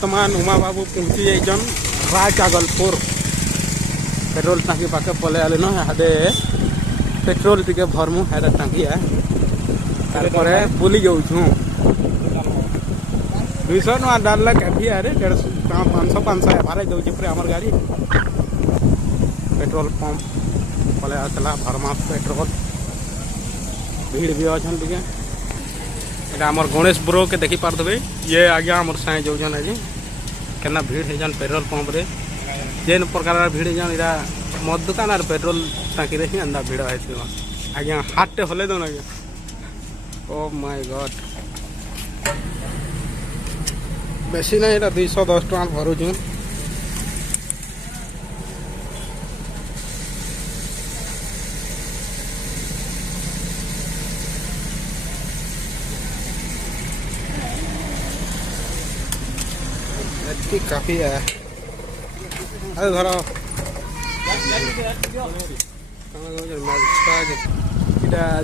बर्तमान उमा बाबू पहुंची जाइजन राज आगलपुर पेट्रोल टाँकी पाखे पले आले न हादे पेट्रोल टिके भरमु हेड टाँकी है तारपरे बुली जाऊँ 200 ना डालला कैफी अरे 150 500 एवरेज दौर पूरे आमर गाड़ी पेट्रोल पंप पले आसला भरमा पेट्रोल भीड़ भी अच्छा टे ये आमर गणेश ब्रो के देखी पारे ये आज्ञा आमर साए जाऊन आज केना भीड़ है जान पेट्रोल पंप रे जेन प्रकार भीड़ है जान इरा मद दुकान और पेट्रोल टाँकी रे ही अंदा भीड़ है आज्ञा हाटे हले दो आज्ञा ओ माय गॉड बेसी ना ये 210 टका भरुचु काफी है अरे धर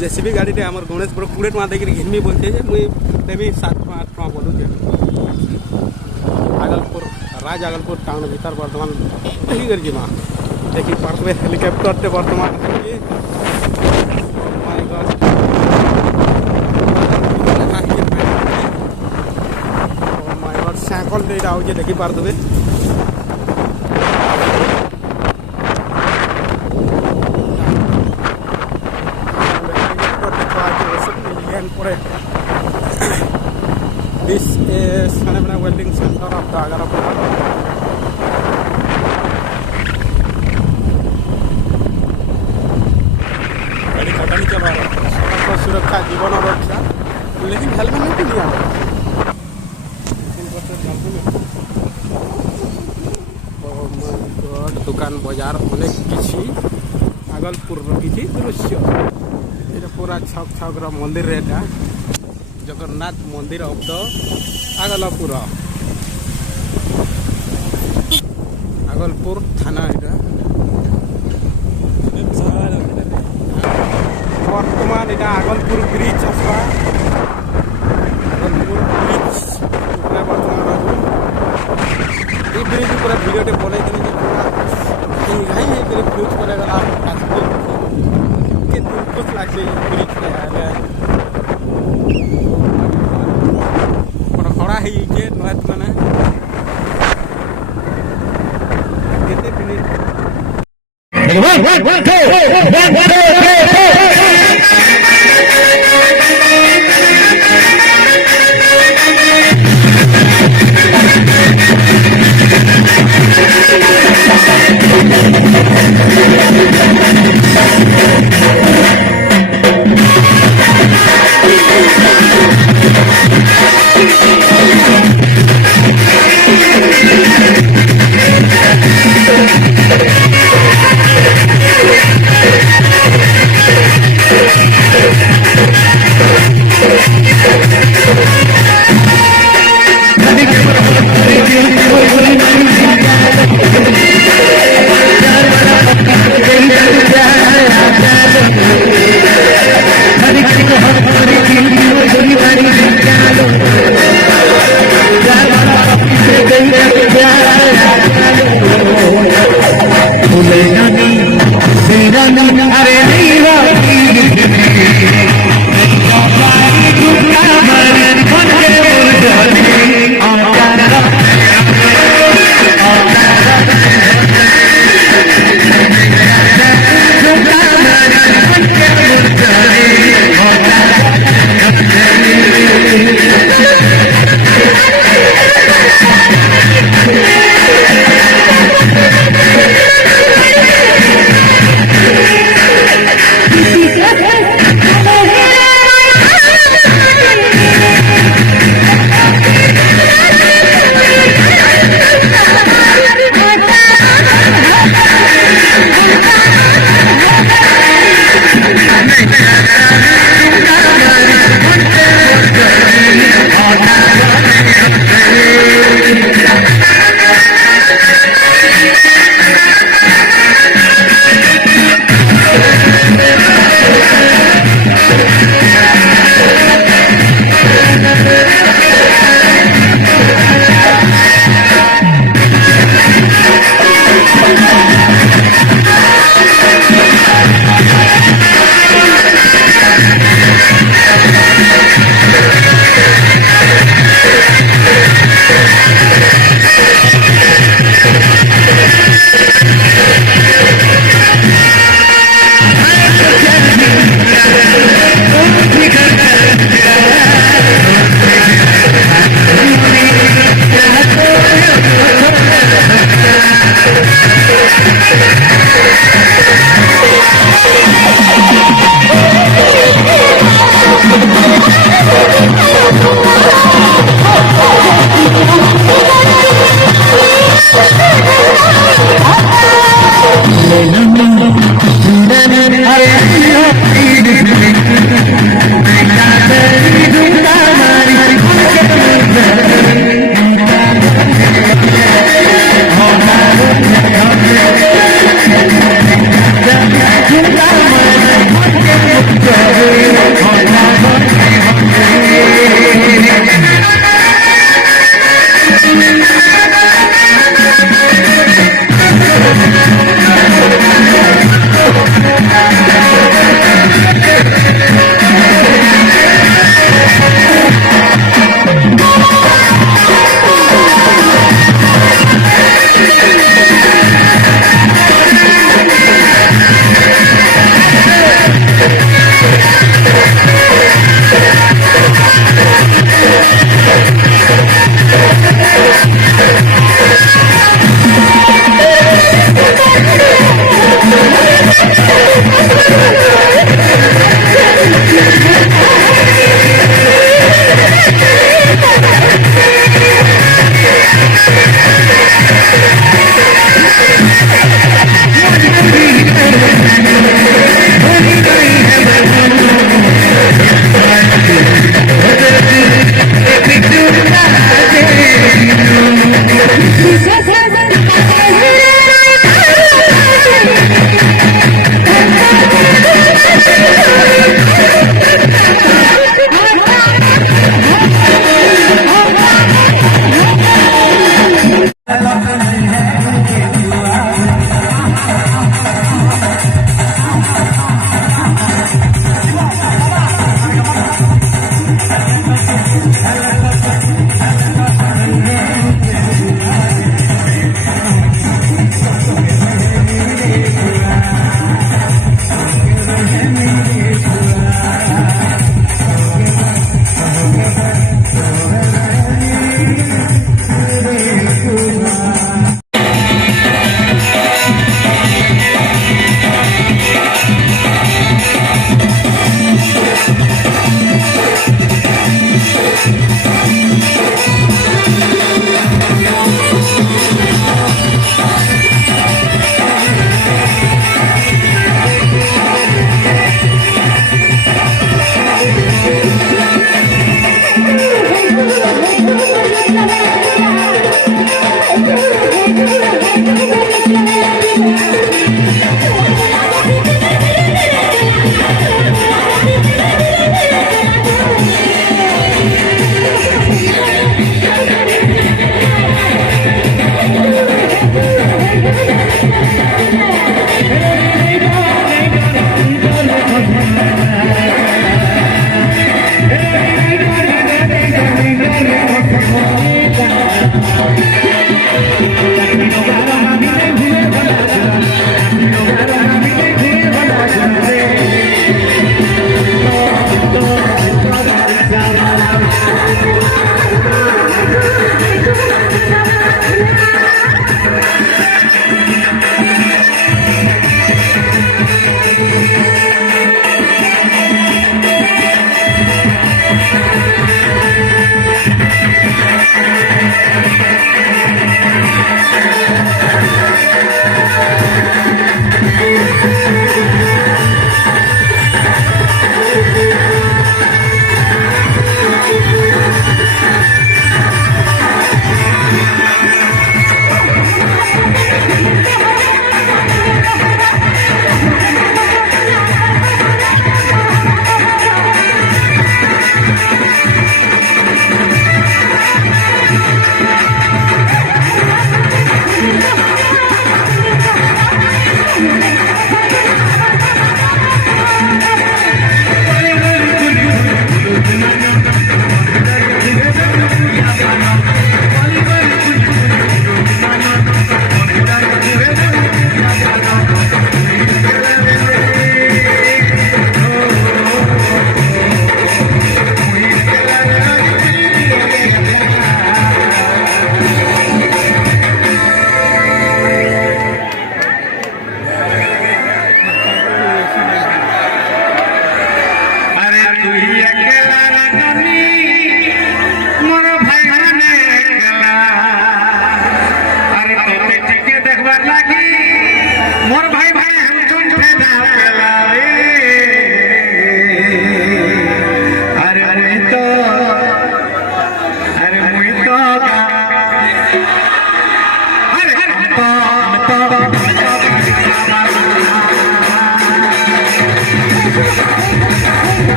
जेसीबी गाड़ी टे आमर गणेश पुर 20 टका देकर घिनमी बोलते मुई देवी 7 टका 8 टका बोलुचे आगलपुर राज आगलपुर टाउन भीतर बर्तमान देखी कर जीमा देखी पार्वे हेलीकॉप्टर टे बर्तमान माय गॉड साइकल टे आउचे देखी पारे This is Phenomena Welding Center of the Agarapur. गाड़ी खड़ा नहीं चल रहा है सड़क सुरक्षा जीवन और रक्षा लेकिन हेलमेट नहीं लिया दुकान बाजार अनेक किसी आगलपुर किसी दृश्य ये पूरा छक छक मंदिर रेटा जगन्नाथ मंदिर ऑफ द आगलपुर आगलपुर थाना बर्तमान यहाँ आगलपुर ब्रिज आसवा आगलपुर ब्रिज बर्तमान ये ब्रिज पूरा भिडियो बनई फ्यूज करेगा खुश लगे ब्रिज खड़ा है ये मैंने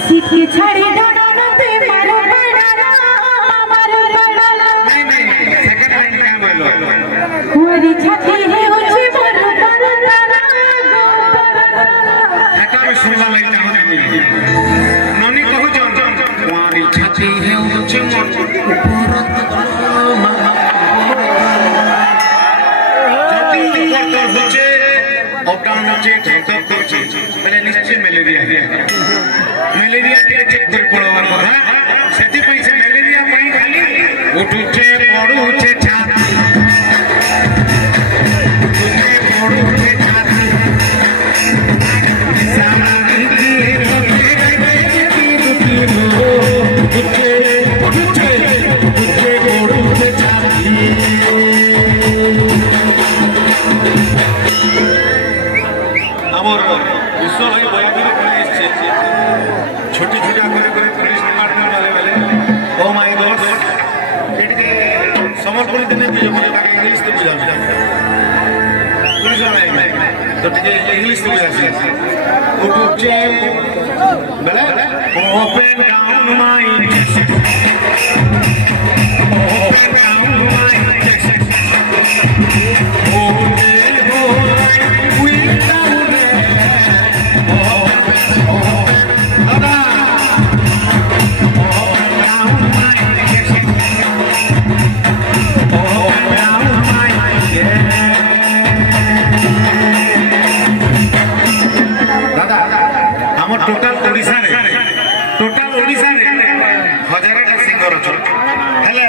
सीख छड़ी डोडोते मारो बड़ा मारो बड़ा नहीं नहीं सेकंड लाइन क्या बोलो कोरी छाती है उची मोर तारा এটা আমি শুনলা লাইন চাহুনি ননি कहू जो कोरी छाती है उची मोर যদি উপর হচ্ছে অপডাউন হচ্ছে ধক করছে মানে নিশ্চয় ম্যালেরিয়া ম্যালেরিয়া কে চেক করে পড়াবার কথা সেটি পয়সা ম্যালেরিয়া পাই খালি উঠুছে পড়ুছে ছাতি উঠুছে পড়ুছে ছাতি সামারিকে উঠছে উঠছে উঠছে পড়ুছে ছাতি আমার বিশ্ব ভাই বয়াগুলো করে এসছে ছোটি ছোটা করে পুলিশ ডিপার্টমেন্ট বেলে ও মাই গড এটাকে সমর্পণ দিনে মানে তাকে ইংলিশ তো বুঝাবে পুলিশ তো ଟିକେ ইংলিশ তো বুঝাছে উঠুছে বেলে ওপেন ডাউন মাই ওপেন ডাউন মাই টোটাল ওড়িশারে হজারেটা সিঙ্গর অছ হেলে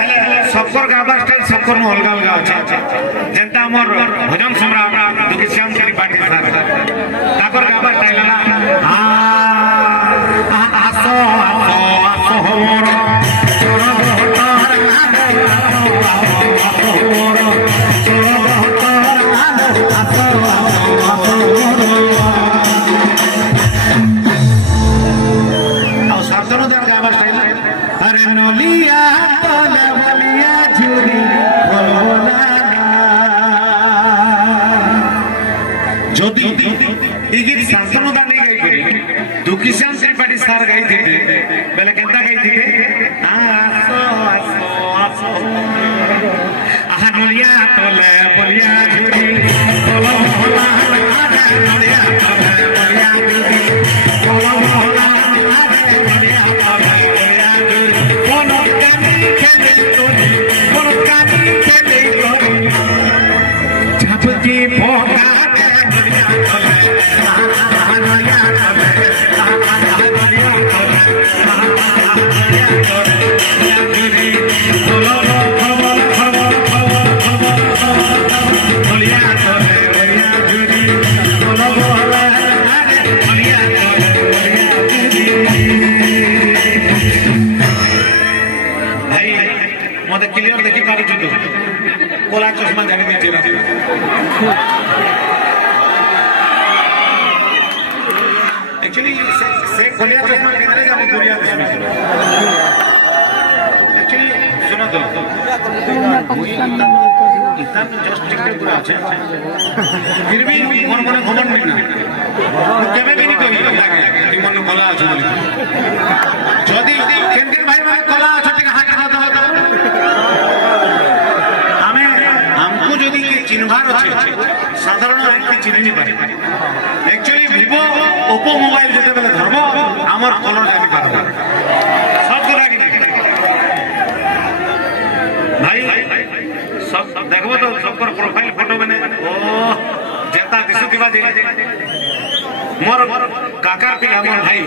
সবকর গাবা স্টাইল সবকর অলগা অলগা আছে যেটা আমার ভজন সম্রাট দুঃখীশ্যাম ত্রিপাঠী স্যার তাকর গাবা স্টাইল না আসো আসো আসো মোর अरे नलिया तोले बलिया झुरी बोला যদি এই গীত শান্তনুদা নেই গাই করি দুঃখীশ্যাম ত্রিপাঠী স্যার গাইথিবে বেলে কেনতা গাইথিবে আসো আসো আসো আহা নলিয়া তলে বলিয়া ঝুরি বলো ভোলা আরে নলিয়া তলে বলিয়া ঝুরি বলো ভোলা আরে নলিয়া তলে বলিয়া ঝুরি কোন কানি খেলে তোরি কোন কানি খেলে তোরি ঝাপকি পোকা নলিয়া তলে নলিয়া তলে নলিয়া তলে ঝুরি বলো মতে ক্লিয়ার দেখি পারুଛୁ তো কোলা চশমা জানি দিচ্ছে एक्चुअली से कोलिया चश्मा केंद्र जाने दुनिया में एक्चुअली सुनो तो इतना जस्ट टिकट पूरा আছে फिर भी मन मन घमन नहीं ना केबे भी नहीं कहि लागे कि मन कोला আছে বলি যদি কেন্দ্রের ভাই মানে কোলা আছে টিকে হাত দাও আমি हमको যদি কে চিনবার আছে সাধারণ ব্যক্তি চিনি নি পারে एक्चुअली ভিভো ओप्पो मोबाइल যেতে বেলে ধরব আমার কলর জানি পারব সব করে রাখি ভাই সব দেখবো তো সবকর প্রোফাইল ফটো বনে ও যেটা দিশুতিবা যে মোর কাকার পিলা মোর ভাই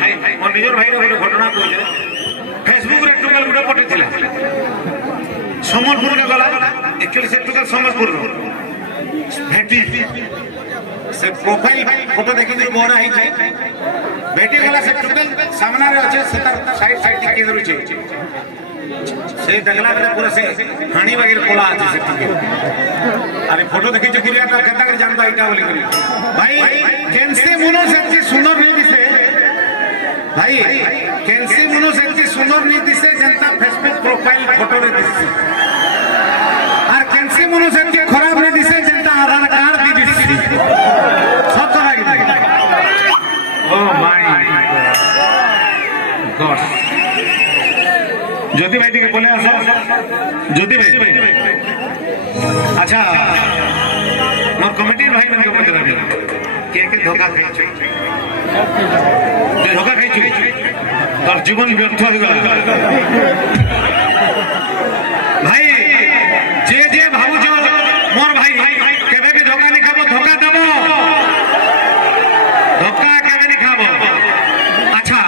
মোর নিজর ভাইরে ଗୋଟେ ঘটনা কইলে ফেসবুক রে টুকেল গুড়া পঠিଥିଲା সম্বলপুর কে গলা एक्चुअली से टुकेल সম্বলপুর भेटी से प्रोफाइल फोटो देखि जे मोरा ही छै भेटी वाला से टुकेल सामना रे আছে से साइड साइड के केंद्र छै से देखला रे पूरा से हानी वगैरह कोला আছে से टुकेल अरे फोटो देखि जे गुरिया का केता कर जानता इटा बोली करी भाई कैंसे मुनो से सुंदर नहीं दिसे भाई कैंसे मुनो से सुंदर नहीं दिसे जनता फेसबुक प्रोफाइल फोटो रे दिसे और कैंसे मुनो से खराब नहीं दिसे जनता आधार कार्ड दी दिसे सब तो लागी ओ माय गॉड ज्योति भाई के बोले आसो ज्योति भाई अच्छा मोर कमिटी भाई मन के पत्र के धोखा खाई छै धोखा खाई छै तोर जीवन व्यर्थ हो गला भाई जे जे भाबु जो मोर भाई केबे भी धोखा नहीं खाबो धोखा देबो धोखा केबे नहीं खाबो अच्छा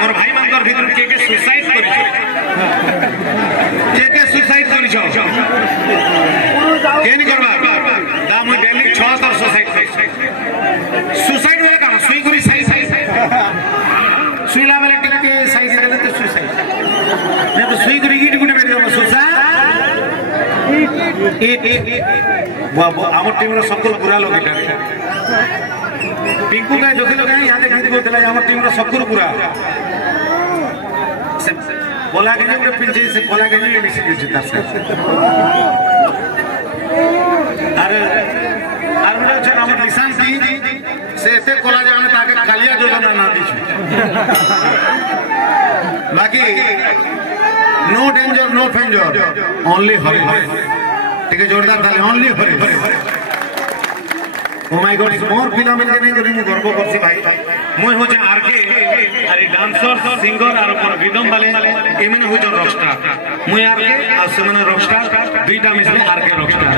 मोर भाई मानकर भीतर के सुसाइड करि के सुसाइड আইছ কেন করবা দা মুই ডেলি 76 সুসাইড সুসাইড বলে কাম সুই করি সাই সাই সুইলা বলে টিকে সাই দেলে তো সুসাইড না তো সুই করি গিট গুটে বেরিয়ে যাবো সুসা বাবা আমার টিমর সকল পুরা লোক এটা পিঙ্কু গায় দেখিল গায় ইয়াতে গীত গাউতলা আমার টিমর সকল পুরা बोला के जो पिंचे से बोला के जो मिसी के जिता से अरे अरे जो हम निशान दी से एते कोला जाने ताके कालिया योजना ना दी बाकी नो डेंजर नो फेंजर ओनली हरि ठीक है जोरदार ताली only Hari oh my god मोर पिला मिल के नहीं करी मु गर्व करसी भाई মই হচ্ছে আরকে আর ডান্সার সিঙ্গার আর পর রিদম वाले এমন হচ্ছে রকস্টার মই আরকে আর সেমনে রকস্টার দুইটা মিশলে আরকে রকস্টার